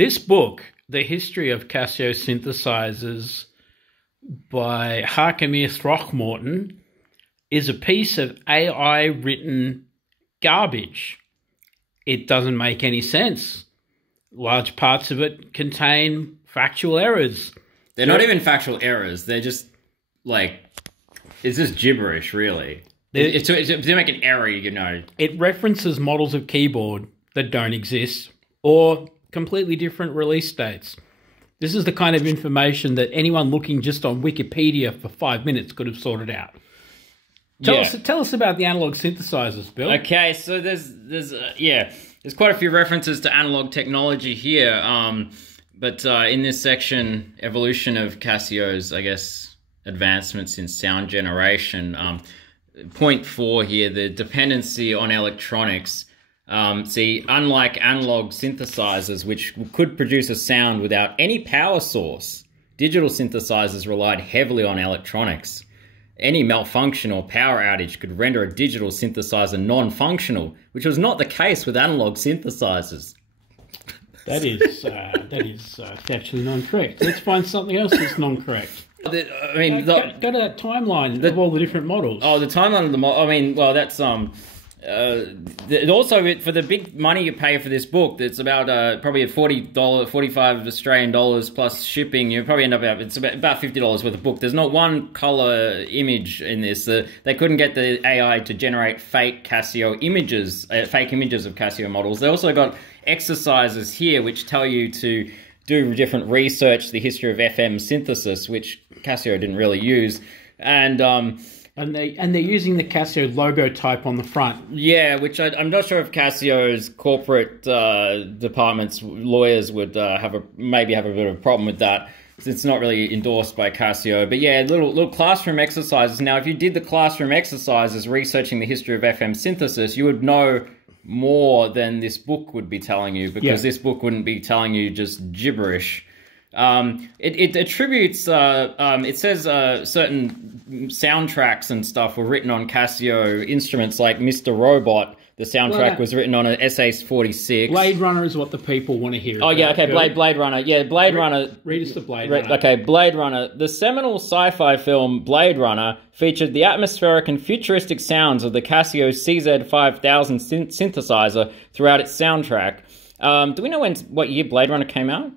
This book, The History of Casio Synthesizers by Throckmorton, is a piece of AI-written garbage. It doesn't make any sense. Large parts of it contain factual errors. They're not even factual errors. They're just, like, it's just gibberish, really. To make an error, you know. It references models of keyboard that don't exist or completely different release dates. This is the kind of information that anyone looking just on Wikipedia for 5 minutes could have sorted out. Tell us about the analog synthesizers, Bill. Okay, so there's quite a few references to analog technology here. But in this section, evolution of Casio's, I guess, advancements in sound generation. Point 4 here, the dependency on electronics. See, unlike analog synthesizers, which could produce a sound without any power source, digital synthesizers relied heavily on electronics. Any malfunction or power outage could render a digital synthesizer non-functional, which was not the case with analog synthesizers. That is factually non-correct. Let's find something else that's non-correct. Go to that timeline of all the different models. Oh, the timeline of the model. I mean, well, that's also for the big money you pay for this book. It's about probably $45 Australian dollars plus shipping. You probably end up it's about $50 worth of book. There's not one color image in this. They couldn't get the AI to generate fake Casio images, fake images of Casio models. They also got exercises here which tell you to do different research, the history of FM synthesis, which Casio didn't really use, and they're using the Casio logo type on the front. Yeah, which I'm not sure if Casio's corporate department's lawyers would maybe have a bit of a problem with that. It's not really endorsed by Casio. But yeah, little classroom exercises. Now, if you did the classroom exercises researching the history of FM synthesis, you would know more than this book would be telling you, because this book wouldn't be telling you just gibberish. It attributes, it says certain soundtracks and stuff were written on Casio instruments like Mr. Robot. The soundtrack was written on an SA-46. Blade Runner is what the people want to hear. Oh, yeah, okay, Blade Runner. Yeah, Blade Runner. Read us the Blade Runner. Okay, Blade Runner. The seminal sci-fi film Blade Runner featured the atmospheric and futuristic sounds of the Casio CZ5000 synthesizer throughout its soundtrack. Do we know what year Blade Runner came out?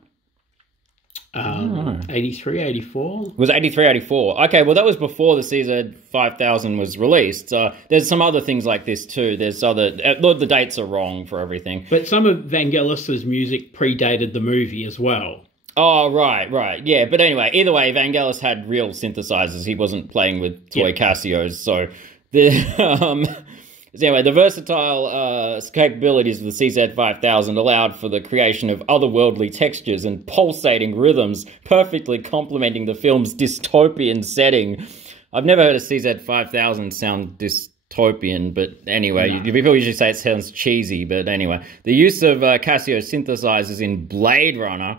83, 84? It was 83, 84. Okay, well, that was before the CZ5000 was released. There's some other things like this, too. There's other... the dates are wrong for everything. But some of Vangelis's music predated the movie as well. Oh, right. Yeah, but anyway, either way, Vangelis had real synthesizers. He wasn't playing with toy Casios, so... Anyway, the versatile capabilities of the CZ5000 allowed for the creation of otherworldly textures and pulsating rhythms, perfectly complementing the film's dystopian setting. I've never heard a CZ5000 sound dystopian, but anyway, people usually say it sounds cheesy, but anyway. The use of Casio synthesizers in Blade Runner...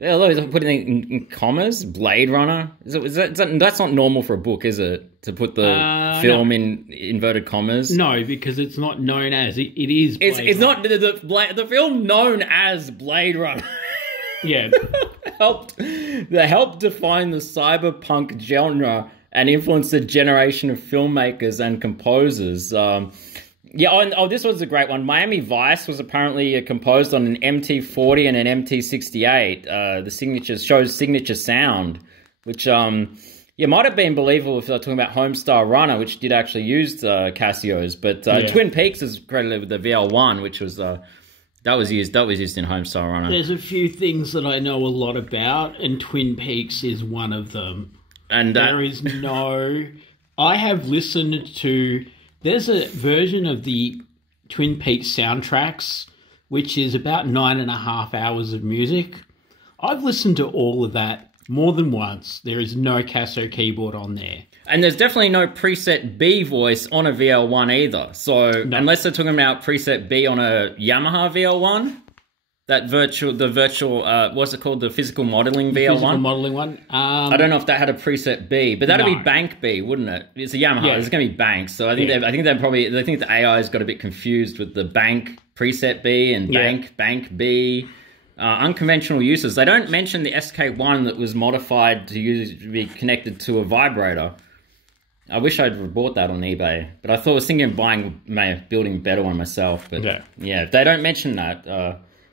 Putting in commas, Blade Runner. That's not normal for a book, is it? To put the film in inverted commas. No, because it's not known as it is. It's not the film known as Blade Runner. Yeah, helped define the cyberpunk genre and influenced the generation of filmmakers and composers. This was a great one. Miami Vice was apparently composed on an MT40 and an MT68. The shows signature sound, which might have been believable if they're talking about Homestar Runner, which did actually use Casios. But Twin Peaks is credited with the VL1, which was that was used in Homestar Runner. There's a few things that I know a lot about, and Twin Peaks is one of them. And I have listened to. There's a version of the Twin Peaks soundtracks, which is about 9.5 hours of music. I've listened to all of that more than once. There is no Casio keyboard on there. And there's definitely no preset B voice on a VL1 either. So unless they're talking about preset B on a Yamaha VL1, the virtual, what's it called? The physical modeling VL1? Physical modeling one. I don't know if that had a preset B, but that'd be bank B, wouldn't it? It's a Yamaha. Yeah. It's going to be bank. So I think I think the AI's got a bit confused with the bank preset B and bank B. Unconventional uses. They don't mention the SK1 that was modified to be connected to a vibrator. I wish I'd bought that on eBay, but I thought I was thinking of building a better one myself. But yeah, they don't mention that.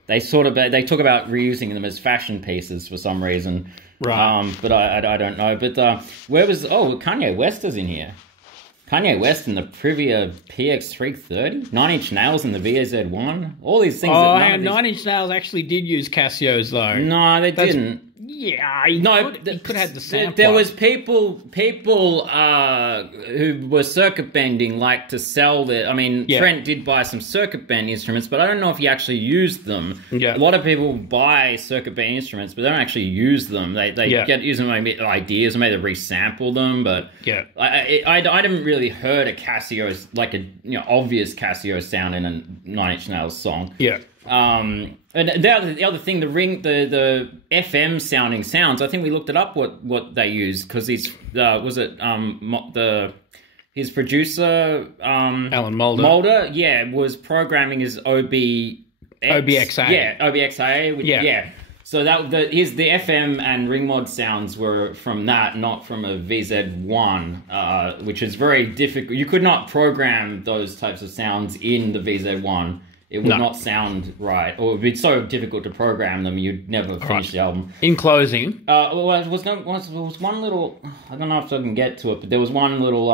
They talk about reusing them as fashion pieces for some reason. Right. But I don't know. But Kanye West is in here. Kanye West in the Privia PX330, 9 Inch Nails in the VAZ1, all these things. Oh, and 9 Inch Nails actually did use Casios though. No, they didn't. Yeah, he could have had the sampler. There was people who were circuit bending, like to sell their. I mean, Trent did buy some circuit bend instruments, but I don't know if he actually used them. Yeah. A lot of people buy circuit bend instruments, but they don't actually use them. They get using maybe ideas, or maybe they resample them. But I didn't really heard a Casio, like a obvious Casio sound in a 9 Inch Nails song. Yeah. And the other thing, the FM sounding sounds. I think we looked it up what they used, because his his producer Alan Mulder was programming his OBXA. Yeah, OBXA. So the FM and ring mod sounds were from that, not from a VZ1, which is very difficult. You could not program those types of sounds in the VZ1. It would not sound right, or it would be so difficult to program them, you'd never finish the album. In closing... it was one little... I don't know if I can get to it, but there was one little...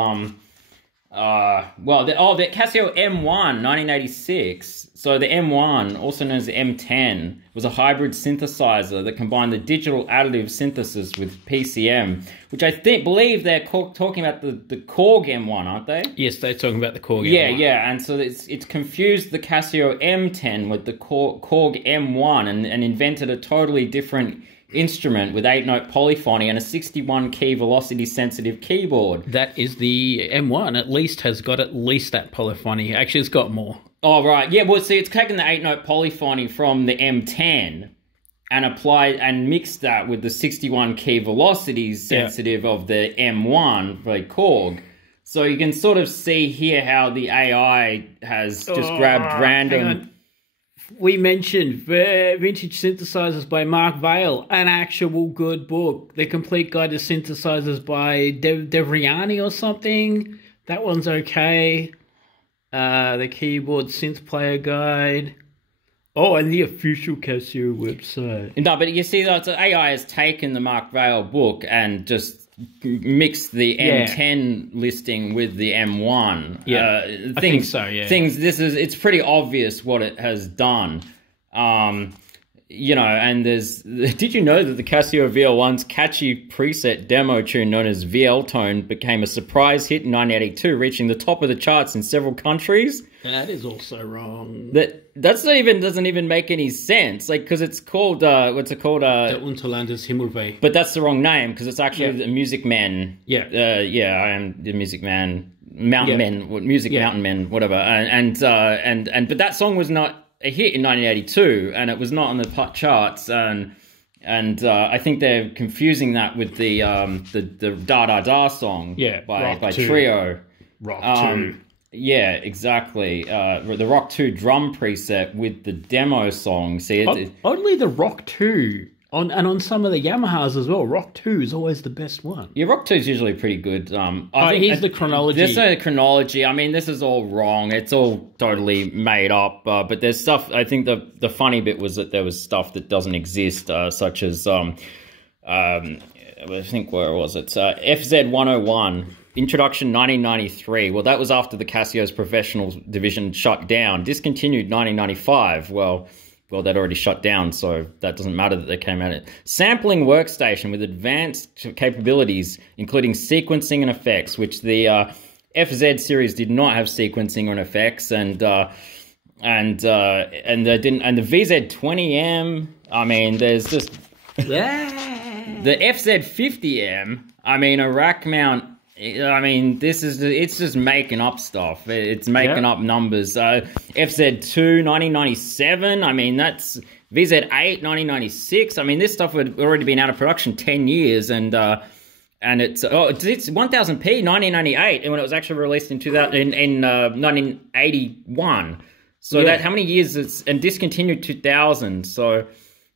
the Casio M1, 1986. So the M1, also known as the M10, was a hybrid synthesizer that combined the digital additive synthesis with PCM, which I believe they're talking about the Korg M1, aren't they? Yes, they're talking about the Korg M1. Yeah, and so it's confused the Casio M10 with the Korg M1 and invented a totally different instrument with 8-note polyphony and a 61-key velocity-sensitive keyboard. That is the M1, at least, has got at least that polyphony. Actually, it's got more. Oh, right. Yeah, well, see, it's taken the 8-note polyphony from the M10 and applied and mixed that with the 61-key velocity-sensitive of the M1 for Korg. So you can sort of see here how the AI has just grabbed random... We mentioned Vintage Synthesizers by Mark Vail, an actual good book. The Complete Guide to Synthesizers by Devriani or something. That one's okay. The Keyboard Synth Player Guide. Oh, and the official Casio website. No, but you see, that AI has taken the Mark Vail book and just mixed the M10 listing with the M1. Yeah, I think so, yeah. It's pretty obvious what it has done. And did you know that the Casio VL1's catchy preset demo tune known as VL Tone became a surprise hit in 1982, reaching the top of the charts in several countries? That is also wrong. Doesn't even make any sense. Like, because it's called what's it called? Der Unterlandes Himmelweh. But that's the wrong name, because it's actually the Music Men. Yeah. I am the Music Man, Mountain Men, Mountain Men, whatever. But that song was not a hit in 1982, and it was not on the charts. And I think they're confusing that with the Da Da Da song. By Trio. Rock 2. Yeah, exactly. The Rock 2 drum preset with the demo song. See, oddly, the Rock 2 on some of the Yamahas as well. Rock 2 is always the best one. Yeah, Rock 2 is usually pretty good. Here's the chronology. There's no chronology. I mean, this is all wrong. It's all totally made up. But there's stuff. I think the funny bit was that there was stuff that doesn't exist, such as I think, where was it? FZ101. Introduction 1993. Well, that was after the Casio's professional division shut down. Discontinued 1995. Well, they'd already shut down, so that doesn't matter that they came at it. Sampling workstation with advanced capabilities, including sequencing and effects, which the FZ series did not have sequencing or effects, and they didn't. And the VZ20M. I mean, there's just the FZ50M. I mean, a rack mount. I mean, it's just making up stuff. It's making up numbers. FZ2, 1997. I mean, that's VZ8, 1996. I mean, this stuff had already been out of production 10 years, and it's 1000p, 1998, and when it was actually released in 1981. So that how many years? And discontinued 2000. So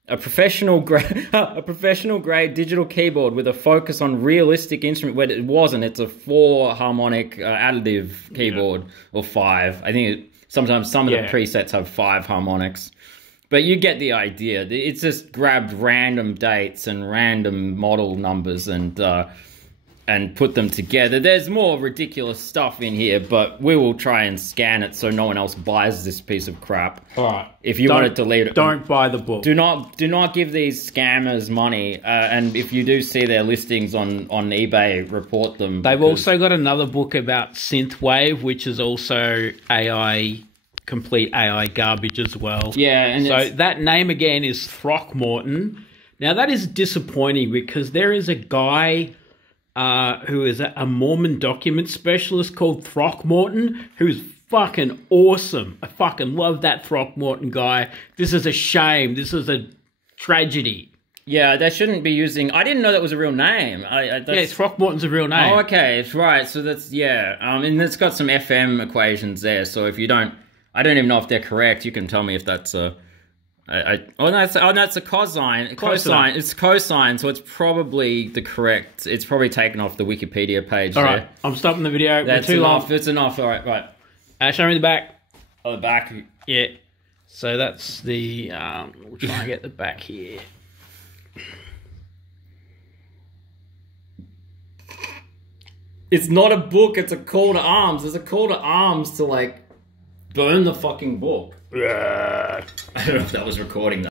a professional grade digital keyboard with a focus on realistic instrument. Where it wasn't. It's a 4 harmonic additive keyboard, or 5. I think sometimes some of the presets have 5 harmonics. But you get the idea. It's just grabbed random dates and random model numbers and put them together. There's more ridiculous stuff in here, but we will try and scan it so no one else buys this piece of crap. All right. If you want to delete it, don't buy the book. Do not give these scammers money. And if you do see their listings on eBay, report them. They've also got another book about Synthwave, which is also complete AI garbage as well. Yeah, and so that name again is Throckmorton. Now that is disappointing because there is a guy who is a Mormon document specialist called Throckmorton, who's fucking awesome. I fucking love that Throckmorton guy. This is a shame. This is a tragedy. Yeah, they shouldn't be using... I didn't know that was a real name. Yeah, Throckmorton's a real name. Oh, okay, right. So that's... Yeah, and it's got some FM equations there, so if you don't... I don't even know if they're correct. You can tell me if that's a... that's a cosine. Cosine. It's cosine, so it's probably the correct... It's probably taken off the Wikipedia page. All right, I'm stopping the video. That's too enough. long. It's enough. All right. Show me the back. Oh, the back. Yeah. So that's the... we'll try and get the back here. It's not a book. It's a call to arms. There's a call to arms to, like... burn the fucking book. I don't know if that was recording that.